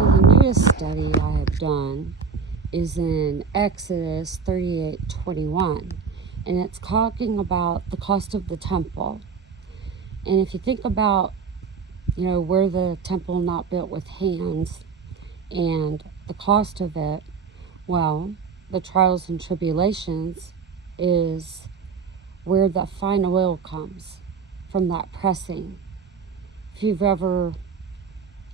So the newest study I have done is in Exodus 38:21, and it's talking about the cost of the temple. And if you think about, were the temple not built with hands and the cost of it, well, the trials and tribulations is where the fine oil comes from, that pressing. If you've ever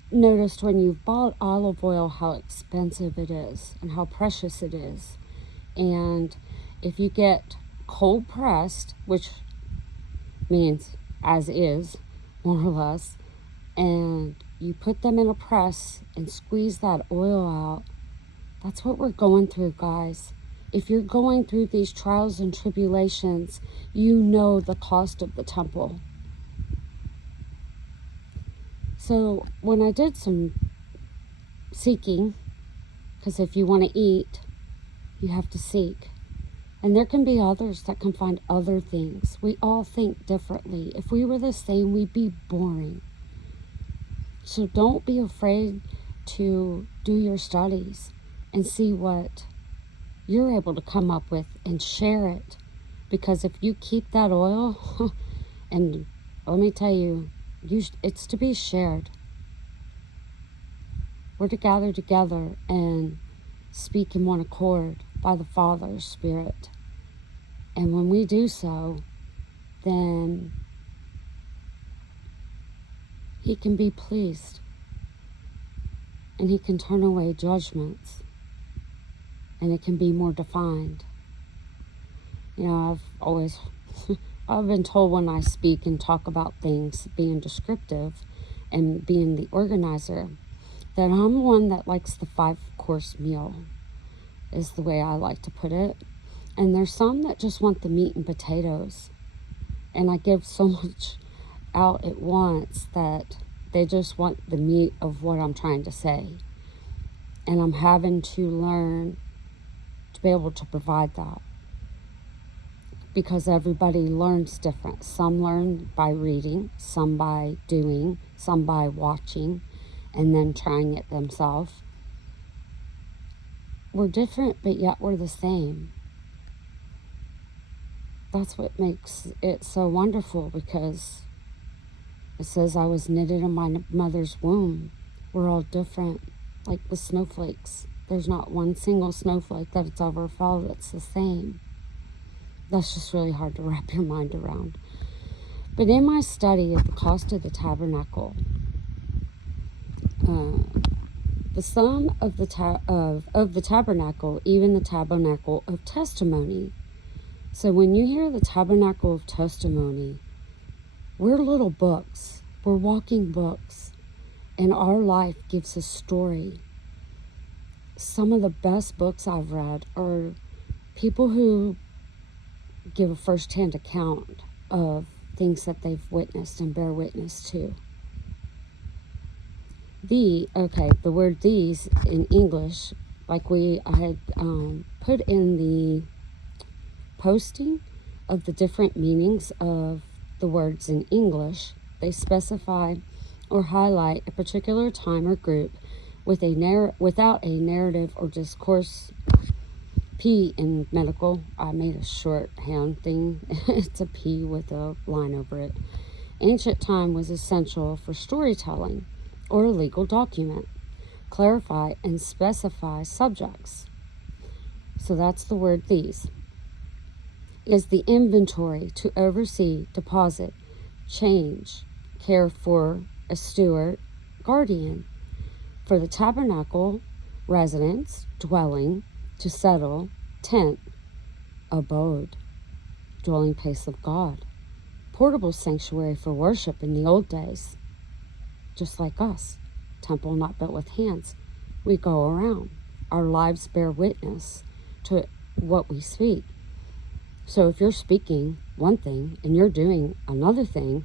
noticed when you've bought olive oil how expensive it is and how precious it is, and if you get cold pressed, which means as is, more or less, and you put them in a press and squeeze that oil out, that's what we're going through, guys. If you're going through these trials and tribulations, you know the cost of the temple. So when I did some seeking, because if you want to eat, you have to seek. And there can be others that can find other things. We all think differently. If we were the same, we'd be boring. So don't be afraid to do your studies and see what you're able to come up with and share it. Because if you keep that oil, and let me tell you, it's to be shared. We're to gather together and speak in one accord by the Father's Spirit. And when we do so, then He can be pleased. And He can turn away judgments. And it can be more defined. I've been told when I speak and talk about things, being descriptive and being the organizer, that I'm one that likes the 5-course meal, is the way I like to put it. And there's some that just want the meat and potatoes. And I give so much out at once that they just want the meat of what I'm trying to say. And I'm having to learn to be able to provide that. Because everybody learns different. Some learn by reading, some by doing, some by watching, and then trying it themselves. We're different, but yet we're the same. That's what makes it so wonderful, because it says I was knitted in my mother's womb. We're all different, like the snowflakes. There's not one single snowflake that it's ever fell that's the same. That's just really hard to wrap your mind around. But in my study of the cost of the tabernacle, the sum of the tabernacle, even the tabernacle of testimony. So when you hear the tabernacle of testimony, we're little books. We're walking books. And our life gives a story. Some of the best books I've read are people who give a first-hand account of things that they've witnessed and bear witness to. The word "these" in English, like I had put in the posting of the different meanings of the words in English, they specify or highlight a particular time or group without a narrative or discourse. P in medical, I made a shorthand thing. It's a P with a line over it. Ancient time was essential for storytelling or a legal document. Clarify and specify subjects. So that's the word "these." Is the inventory to oversee, deposit, change, care for, a steward, guardian. For the tabernacle, residence, dwelling, to settle, tent, abode, dwelling place of God, portable sanctuary for worship in the old days. Just like us, temple not built with hands. We go around. Our lives bear witness to what we speak. So if you're speaking one thing and you're doing another thing,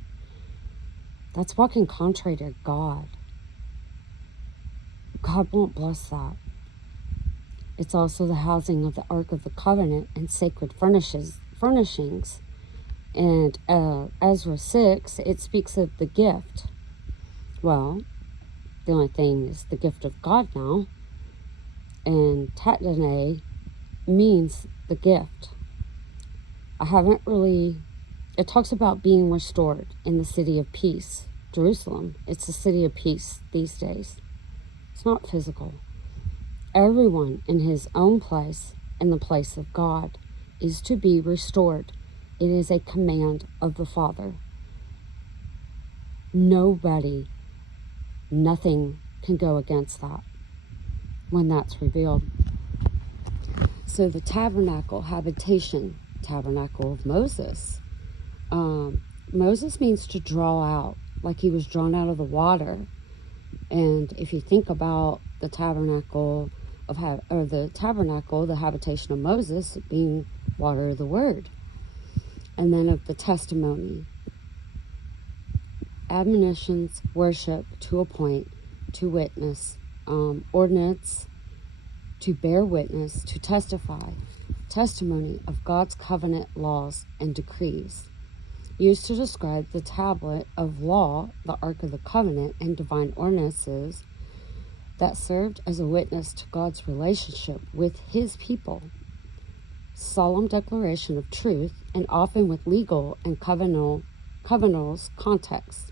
that's walking contrary to God. God won't bless that. It's also the housing of the Ark of the Covenant and sacred furnishings. And Ezra 6, it speaks of the gift. Well, The only thing is the gift of God now. And tatane means the gift. It talks about being restored in the city of peace, Jerusalem. It's the city of peace these days. It's not physical. Everyone in his own place, in the place of God, is to be restored. It is a command of the Father. Nothing can go against that when that's revealed. So the tabernacle, tabernacle of Moses. Moses means to draw out, like he was drawn out of the water. And if you think about the tabernacle, the habitation of Moses being water of the word. And then of the testimony. Admonitions, worship, to appoint, to witness, ordinance, to bear witness, to testify, testimony of God's covenant laws and decrees, used to describe the tablet of law, the Ark of the Covenant, and divine ordinances that served as a witness to God's relationship with his people. Solemn declaration of truth, and often with legal and covenantals context.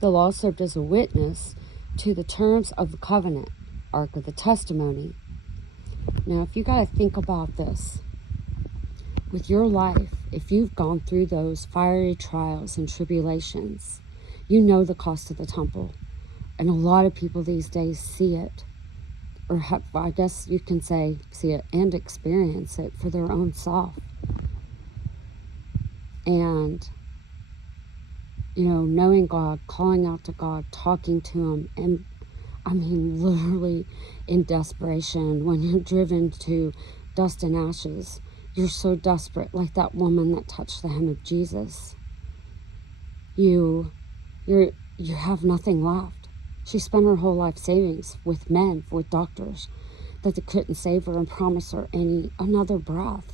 The law served as a witness to the terms of the covenant, Ark of the Testimony. Now, if you got to think about this, with your life, if you've gone through those fiery trials and tribulations, you know the cost of the temple. And a lot of people these days see it, or I guess you can say see it and experience it for their own self. And, knowing God, calling out to God, talking to him, and literally in desperation, when you're driven to dust and ashes, you're so desperate, like that woman that touched the hem of Jesus. You have nothing left. She spent her whole life savings with doctors, that they couldn't save her and promise her another breath.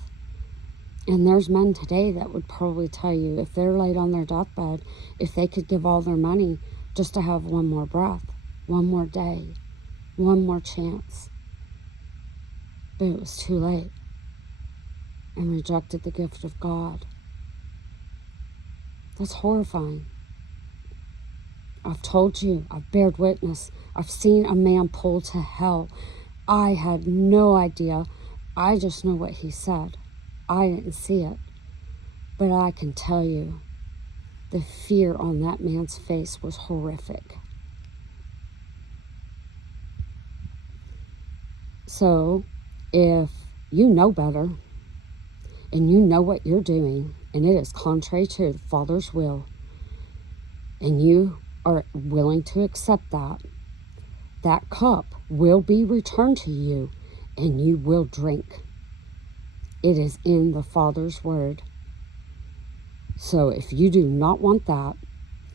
And there's men today that would probably tell you, if they're laid on their deathbed, if they could give all their money just to have one more breath, one more day, one more chance. But it was too late, and rejected the gift of God. That's horrifying. I've told you, I've bared witness. I've seen a man pulled to hell. I had no idea. I just know what he said. I didn't see it. But I can tell you, the fear on that man's face was horrific. So, if you know better, and you know what you're doing, and it is contrary to the Father's will, and you are willing to accept that cup will be returned to you, and you will drink. It is in the Father's word. So if you do not want that,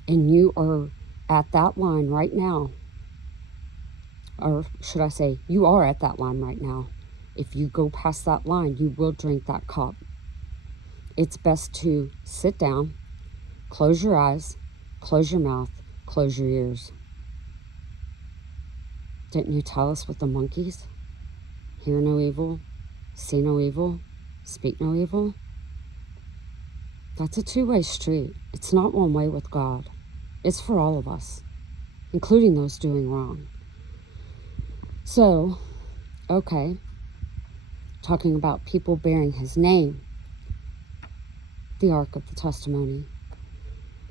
and you are at that line right now, or should I say, you are at that line right now. If you go past that line, you will drink that cup. It's best to sit down, close your eyes, close your mouth, close your ears. Didn't you tell us with the monkeys? Hear no evil, see no evil, speak no evil. That's a two-way street. It's not one way with God. It's for all of us, including those doing wrong. So, okay, talking about people bearing his name, the Ark of the Testimony.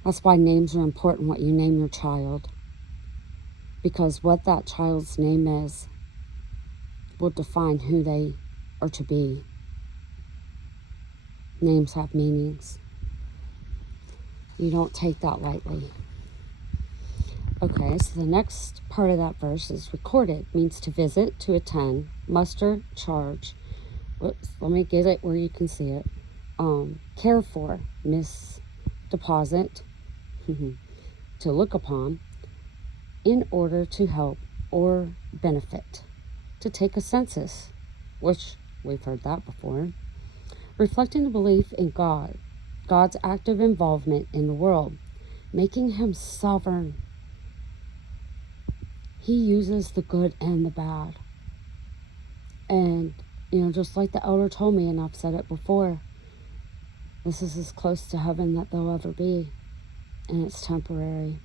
That's why names are important, what you name your child. Because what that child's name is will define who they are to be. Names have meanings. You don't take that lightly. Okay, so the next part of that verse is recorded, means to visit, to attend, muster, charge. Whoops, let me get it where you can see it. Care for, deposit, to look upon, in order to help or benefit, to take a census, which we've heard that before, reflecting the belief in God, God's active involvement in the world, making him sovereign. He uses the good and the bad. And, just like the elder told me, and I've said it before, this is as close to heaven that they'll ever be. And it's temporary.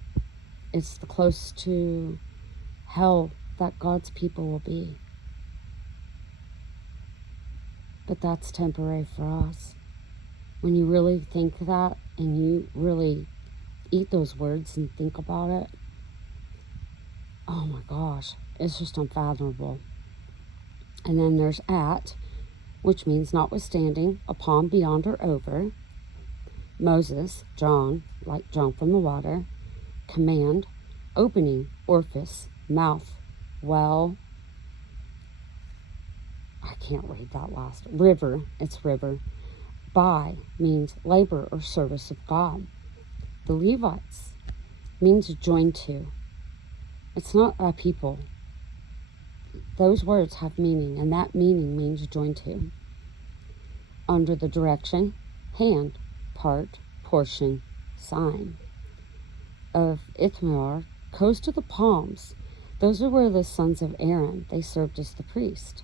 It's the close to hell that God's people will be. But that's temporary for us. When you really think that, and you really eat those words and think about it, oh my gosh, it's just unfathomable. And then there's at, which means notwithstanding, upon, beyond, or over. Moses, John, like John from the water. Command, opening, orifice, mouth, well, I can't read that last. River, it's river. By means labor or service of God. The Levites means joined to. It's not a people. Those words have meaning, and that meaning means joined to. Under the direction, hand, part, portion, sign. Of Ithamar, coast of the palms. Those are where the sons of Aaron, they served as the priest.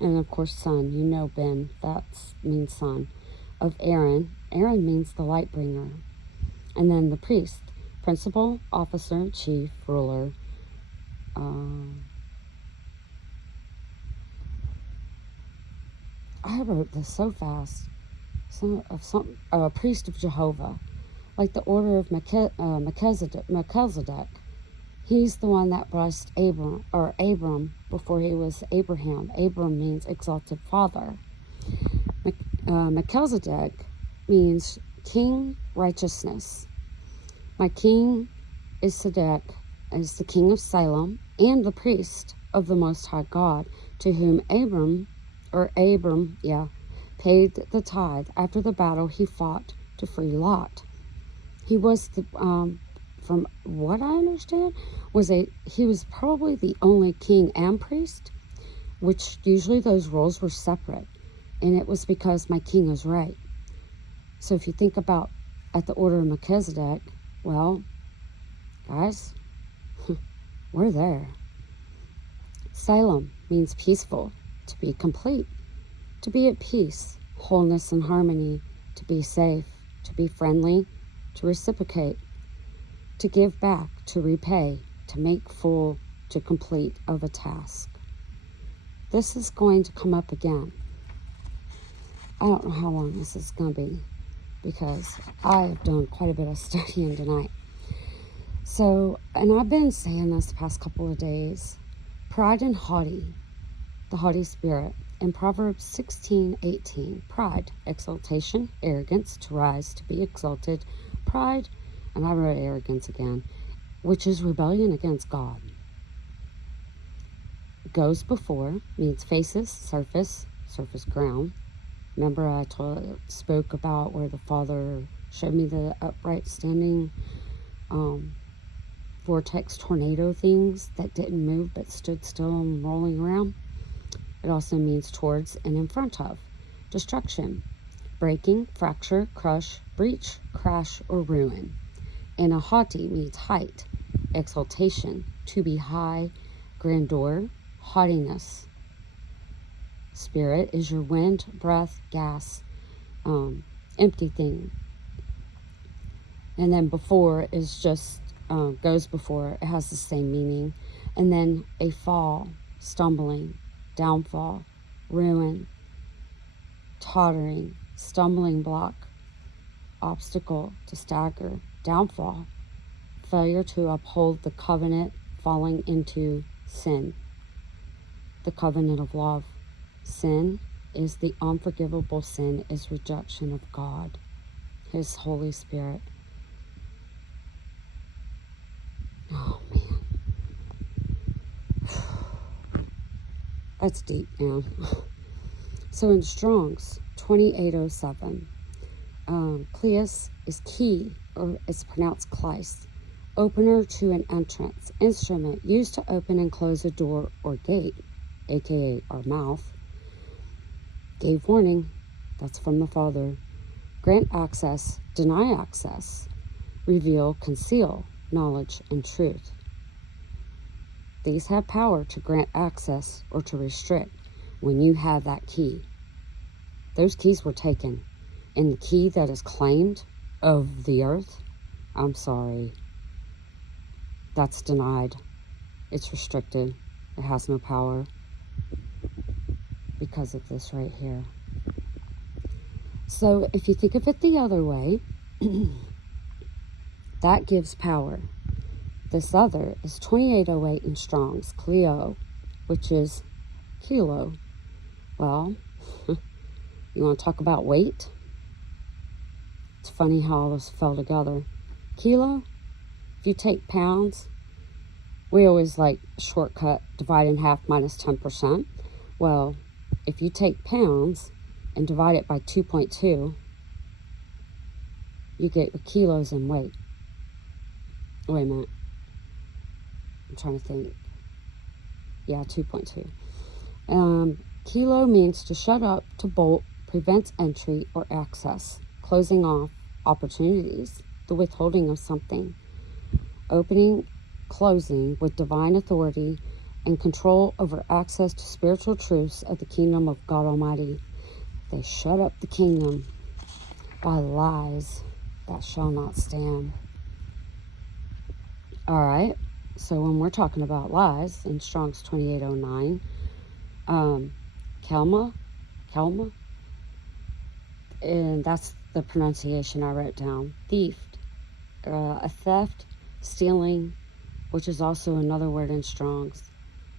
And of course, son, Ben, that means son. Of Aaron, Aaron means the light bringer. And then the priest, principal, officer, chief, ruler. I wrote this so fast. Priest of Jehovah, like the order of Melchizedek. He's the one that blessed Abram before he was Abraham. Abram means exalted father. Melchizedek means king righteousness. My king is the king of Salem and the priest of the Most High God, to whom Abram, paid the tithe after the battle he fought to free Lot. He was from what I understand, he was probably the only king and priest, which usually those roles were separate, and it was because my king is right. So if you think about at the order of Melchizedek, well, guys, we're there. Salem means peaceful, to be complete, to be at peace, wholeness and harmony, to be safe, to be friendly, to reciprocate, to give back, to repay, to make full, to complete of a task. This is going to come up again. I don't know how long this is going to be, because I have done quite a bit of studying tonight. So, and I've been saying this the past couple of days, pride and haughty, the haughty spirit. In Proverbs 16:18, pride, exaltation, arrogance, to rise, to be exalted, pride, and I wrote arrogance again, which is rebellion against God. Goes before means faces, surface ground. Remember I spoke about where the Father showed me the upright standing vortex tornado things that didn't move but stood still and rolling around. It also means towards and in front of. Destruction, breaking, fracture, crush, breach, crash, or ruin. And a haughty means height, exaltation, to be high, grandeur, haughtiness. Spirit is your wind, breath, gas, empty thing. And then before is just, goes before, it has the same meaning. And then a fall, stumbling, downfall, ruin, tottering, stumbling block, obstacle, to stagger, downfall, failure to uphold the covenant, falling into sin, the covenant of love. Sin is the unforgivable sin, is rejection of God, His Holy Spirit. Oh man, that's deep, man. So in Strong's 2807, Cleus is key, or it's pronounced Kleis, opener to an entrance, instrument used to open and close a door or gate, aka our mouth. Gave warning, that's from the Father. Grant access, deny access. Reveal, conceal, knowledge and truth. These have power to grant access or to restrict when you have that key. Those keys were taken, and the key that is claimed of the earth, I'm sorry, that's denied. It's restricted. It has no power because of this right here. So if you think of it the other way, that gives power. This other is 2808 in Strong's, Cleo, which is kilo. Well, you want to talk about weight? It's funny how all this fell together. Kilo, if you take pounds, we always like shortcut, divide in half minus 10%. Well, if you take pounds and divide it by 2.2, you get your kilos in weight. Wait a minute. I'm trying to think. Yeah, 2.2. Kilo means to shut up, to bolt, prevents entry or access, closing off opportunities, the withholding of something, opening, closing with divine authority and control over access to spiritual truths of the kingdom of God Almighty. They shut up the kingdom by lies that shall not stand. All right, so when we're talking about lies in Strong's 2809, Kelma, and that's the pronunciation I wrote down. Thief, a theft, stealing, which is also another word in Strong's.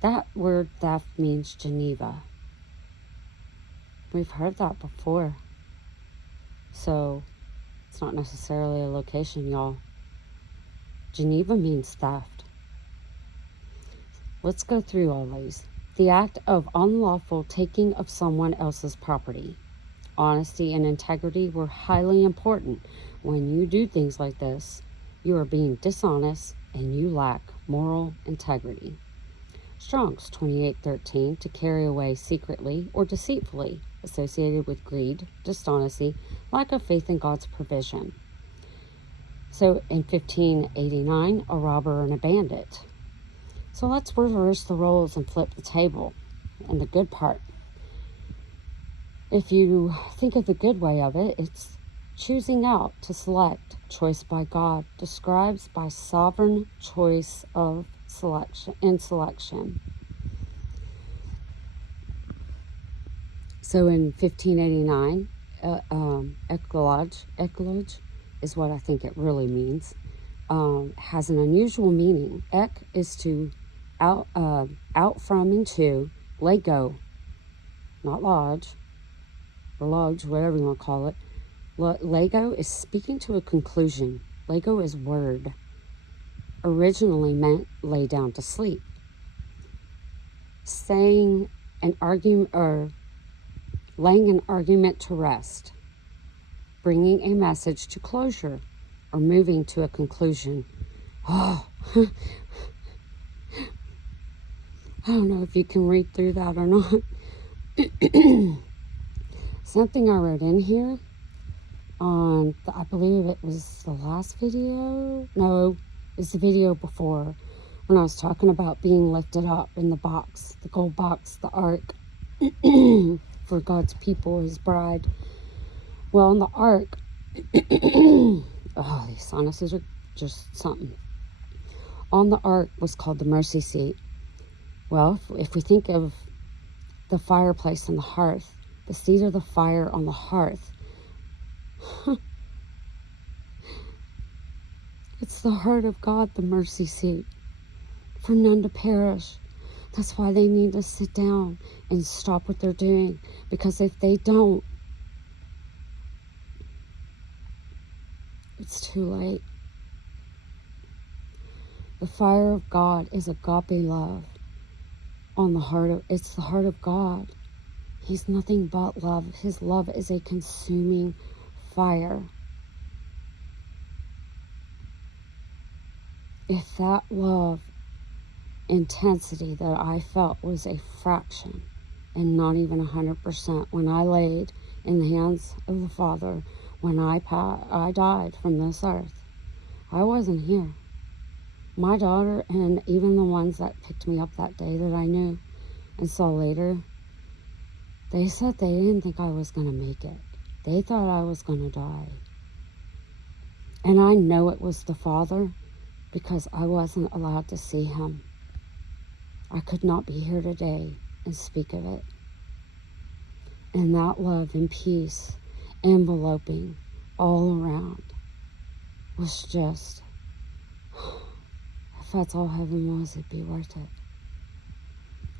That word theft means Geneva. We've heard that before. So it's not necessarily a location, y'all. Geneva means theft. Let's go through all these. The act of unlawful taking of someone else's property. Honesty and integrity were highly important. When you do things like this, you are being dishonest and you lack moral integrity. Strong's 2813, to carry away secretly or deceitfully, associated with greed, dishonesty, lack of faith in God's provision. So in 1589, a robber and a bandit. So let's reverse the roles and flip the table. And the good part. If you think of the good way of it, it's choosing out to select, choice by God, describes by sovereign choice of selection. So in 1589, ecloge is what I think it really means. Has an unusual meaning. Ek is to out from and to, let go, not lodge, or lodge, whatever you want to call it. Lego is speaking to a conclusion. Lego is word. Originally meant lay down to sleep. Saying an argument or laying an argument to rest. Bringing a message to closure or moving to a conclusion. Oh, I don't know if you can read through that or not. Something I wrote in here on, I believe it was the last video. No, it's the video before, when I was talking about being lifted up in the box, the gold box, the ark, for God's people, his bride. Well, in the ark, oh, these sinuses are just something. On the ark was called the mercy seat. Well, if we think of the fireplace and the hearth, the seat of the fire on the hearth, it's the heart of God, the mercy seat, for none to perish. That's why they need to sit down and stop what they're doing, because if they don't, it's too late. The fire of God is agape love. On the heart of, it's the heart of God. He's nothing but love. His love is a consuming fire. If that love intensity that I felt was a fraction and not even 100% when I laid in the hands of the Father, when I died from this earth, I wasn't here. My daughter and even the ones that picked me up that day that I knew and saw later, they said they didn't think I was going to make it. They thought I was going to die. And I know it was the Father because I wasn't allowed to see him. I could not be here today and speak of it. And that love and peace enveloping all around was just, if that's all heaven was, it'd be worth it.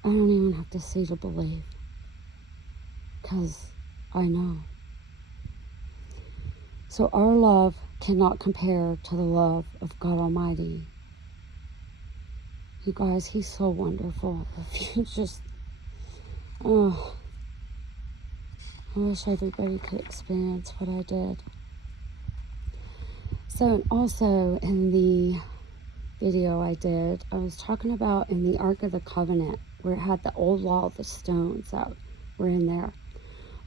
I don't even have to see to believe, because I know. So our love cannot compare to the love of God Almighty. You guys, he's so wonderful. If you just, oh, I wish everybody could experience what I did. So also in the video I did, I was talking about in the Ark of the Covenant, where it had the old law of the stones that were in there.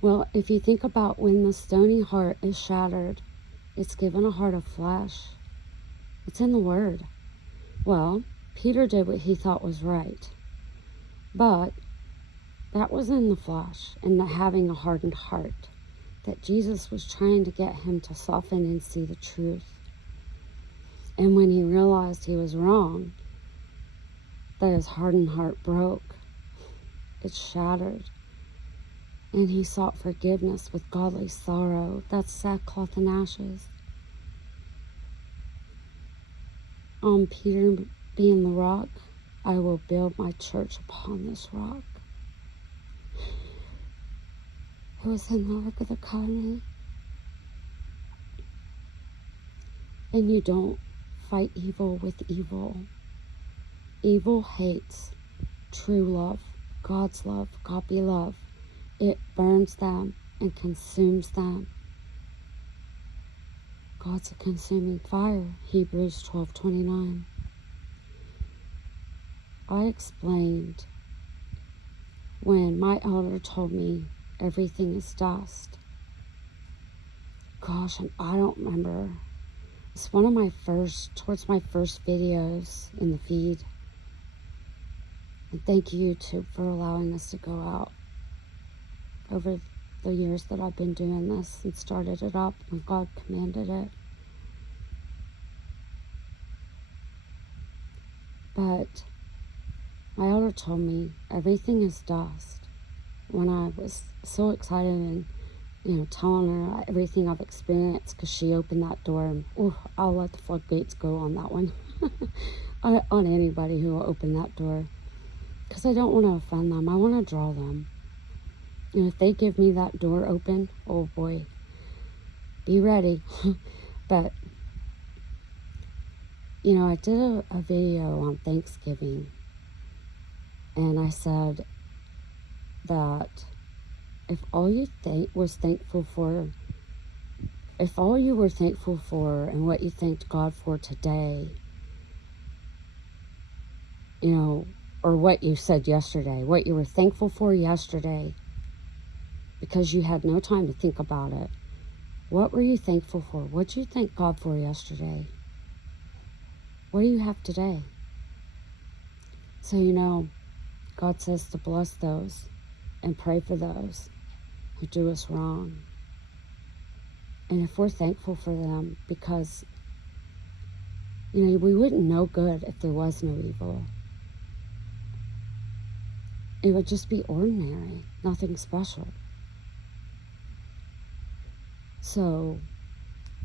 Well, if you think about when the stony heart is shattered, it's given a heart of flesh. It's in the Word. Well, Peter did what he thought was right. But that was in the flesh and having a hardened heart that Jesus was trying to get him to soften and see the truth. And when he realized he was wrong, that his hardened heart broke. It shattered. And he sought forgiveness with godly sorrow. That's sackcloth and ashes. On Peter being the rock, I will build my church upon this rock. It was in the Ark of the Covenant. And you don't fight evil with evil. Evil hates true love, God's love, godly love. It burns them and consumes them. God's a consuming fire, Hebrews 12:29. I explained when my elder told me everything is dust. Gosh, and I don't remember. It's one of my towards my first videos in the feed. And thank you, YouTube, for allowing this to go out over the years that I've been doing this and started it up when God commanded it. But my elder told me everything is dust. When I was so excited and, telling her everything I've experienced, because she opened that door, and I'll let the floodgates go on that one. on anybody who will open that door. Because I don't want to offend them. I want to draw them. And if they give me that door open, oh boy, be ready. But, I did a video on Thanksgiving. And I said that if all you were thankful for and what you thanked God for today, or what you said yesterday, what you were thankful for yesterday, because you had no time to think about it, what were you thankful for? What did you thank God for yesterday? What do you have today? So, God says to bless those and pray for those who do us wrong. And if we're thankful for them, because, we wouldn't know good if there was no evil. It would just be ordinary, nothing special. So,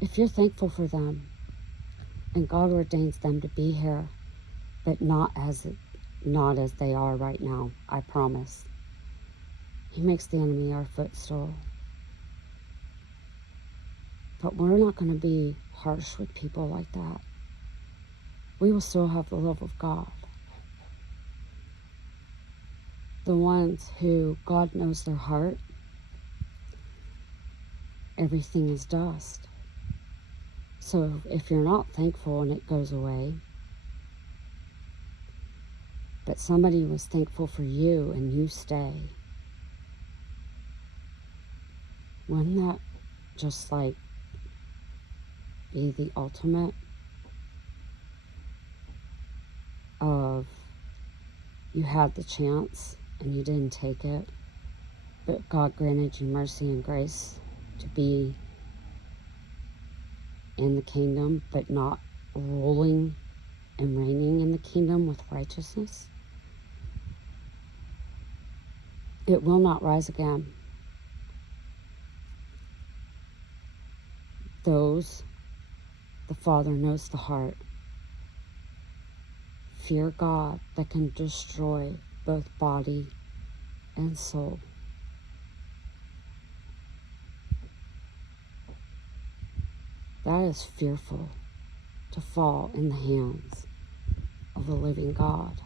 if you're thankful for them, and God ordains them to be here, but not as they are right now, I promise. He makes the enemy our footstool. But we're not going to be harsh with people like that. We will still have the love of God. The ones who God knows their heart, everything is dust. So if you're not thankful and it goes away, but somebody was thankful for you and you stay, wouldn't that just be the ultimate? of you had the chance and you didn't take it, but God granted you mercy and grace to be in the kingdom, but not ruling and reigning in the kingdom with righteousness. It will not rise again. Those the Father knows the heart. Fear God that can destroy both body and soul. That is fearful, to fall in the hands of a living God.